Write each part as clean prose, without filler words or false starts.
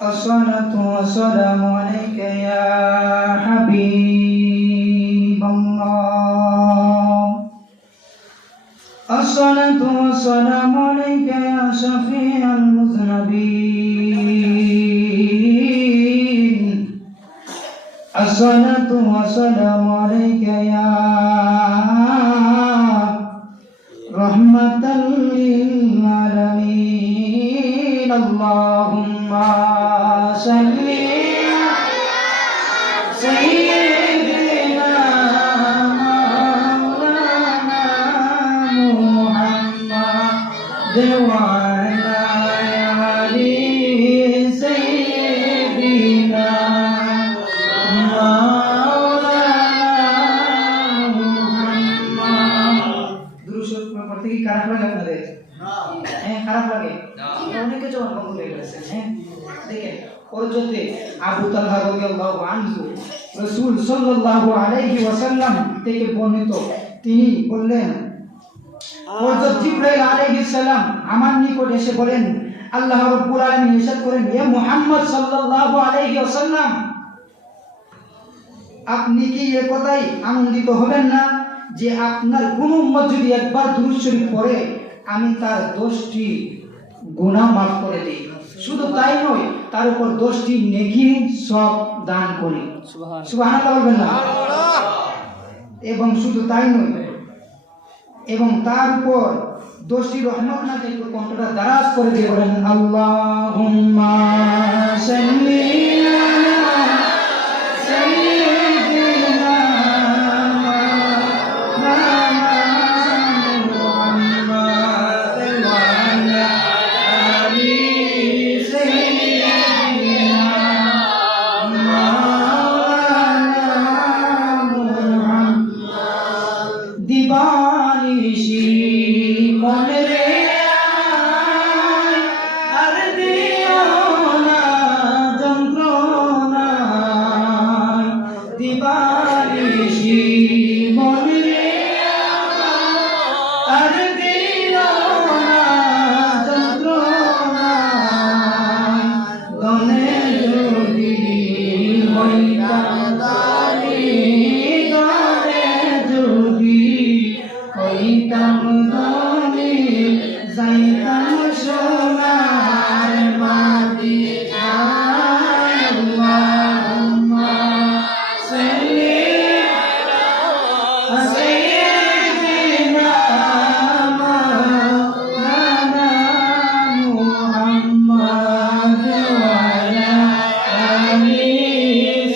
الصلاة والسلام عليك يا حبيب الله. الصلاة والسلام عليك يا شفيع المذنبين. الصلاة والسلام عليك يا رحمة للعالمين. اللهم صل سيدنا مولانا محمد وعلى آل سيدنا পড়তে কি খারাপ লাগে আপনাদের? হ্যাঁ, খারাপ লাগে। অনেকে যখন বন্ধ হয়ে গেছে। হ্যাঁ, দেখেন হযরত আবু তালহা রাদিয়াল্লাহু আনহু রাসূল সাল্লাল্লাহু আলাইহি ওয়াসাল্লাম থেকে বর্ণিত, তিনি বললেন, হযরত জিবরাইল আলাইহিস সালাম আমার নিকট এসে বলেন, আল্লাহ রাব্বুল আলামিন ইরশাদ করেন, হে মুহাম্মদ সাল্লাল্লাহু আলাইহি ওয়াসাল্লাম, আপনি কি এই কথাই আনন্দিত হবেন না যে আপনার কোন উম্মত যদি একবার দুরূদ শরীফ পড়ে আমি তার 10টি গুনাহ মাফ করে দিই। শুধু তাই নয়, তার উপর 10টি নেকি সওয়াব দান করি। সুবহানাল্লাহ বলবেন না? এবং শুধু তাই নয়, এবং তার উপর 10টি রহমত নাযিল করে কণ্ঠটা দারাজ করে দিয়ে বলেন, আল্লাহুম্মা সাল্লি আলা সাইয়্যিদিনা দিবানিশি মনে রে আর দিও না যন্ত্রণা, দিবানিশি মনে রে আর দিও না যন্ত্রণা, গনে যদি হইতাম দানি, গনে যদি হইতাম ধনী, যাইতাম সোনার মদিনায়। আল্লাহুম্মা সাল্লি আলা সাইয়্যিদিনা মাওলানা মুহাম্মদ ওয়া আলা আলি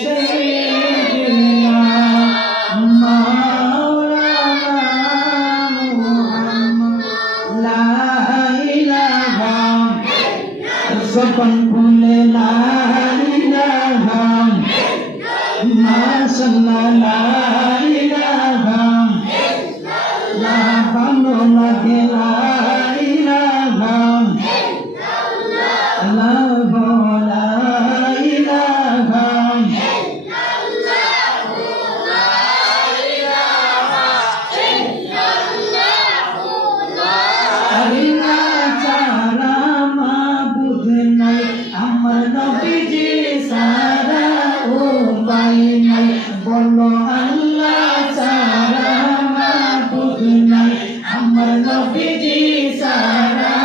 সাইয়্যিদিনা জবান খুলে লা ইলাহা মাশাআল্লাহ, লা ইলাহা লা ভালো লাগে, লা ইলাহা আল্লাহ, লা ইলাহা আল্লাহ ছাড়া মাবুদ নাই, আমার নবীজি ছাড়া উপায় নাই। বলো আল্লাহ ছাড়া মাবুদ নাই, আমার নবীজি ছাড়া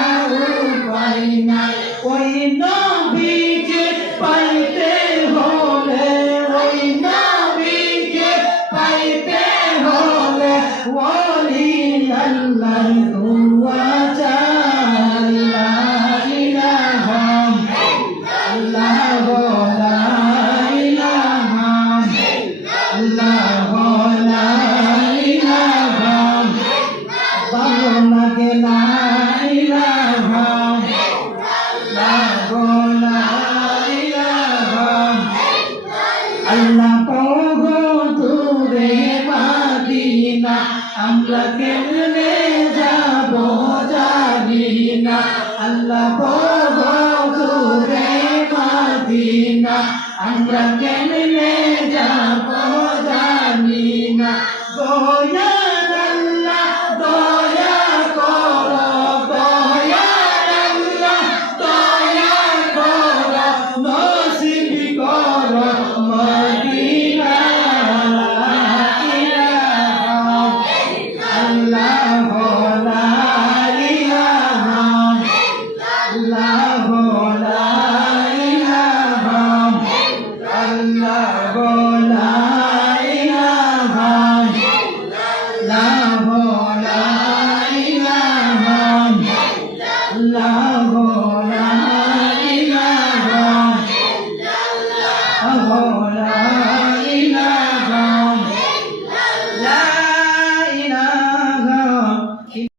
উপায় নাই। ওই নবীকে পাইতে হলে, ওই নবীকে পাইতে হলে ওলি আল্লাহ দুয়া চাই। লা ইলাহা ইল্লাল্লাহ, লা ইলাহা ইল্লাল্লাহ, লা ইলাহা ভালো লাগে, লা ইলাহা ইল্লাল্লাহ, লা ইলাহা আল্লাহ পাওগো দূরে মাদিনা, আমরা কেমনে যাব জানি না। আল্লাহ পাওগো দূরে মাদিনা, আমরা কেমনে যাব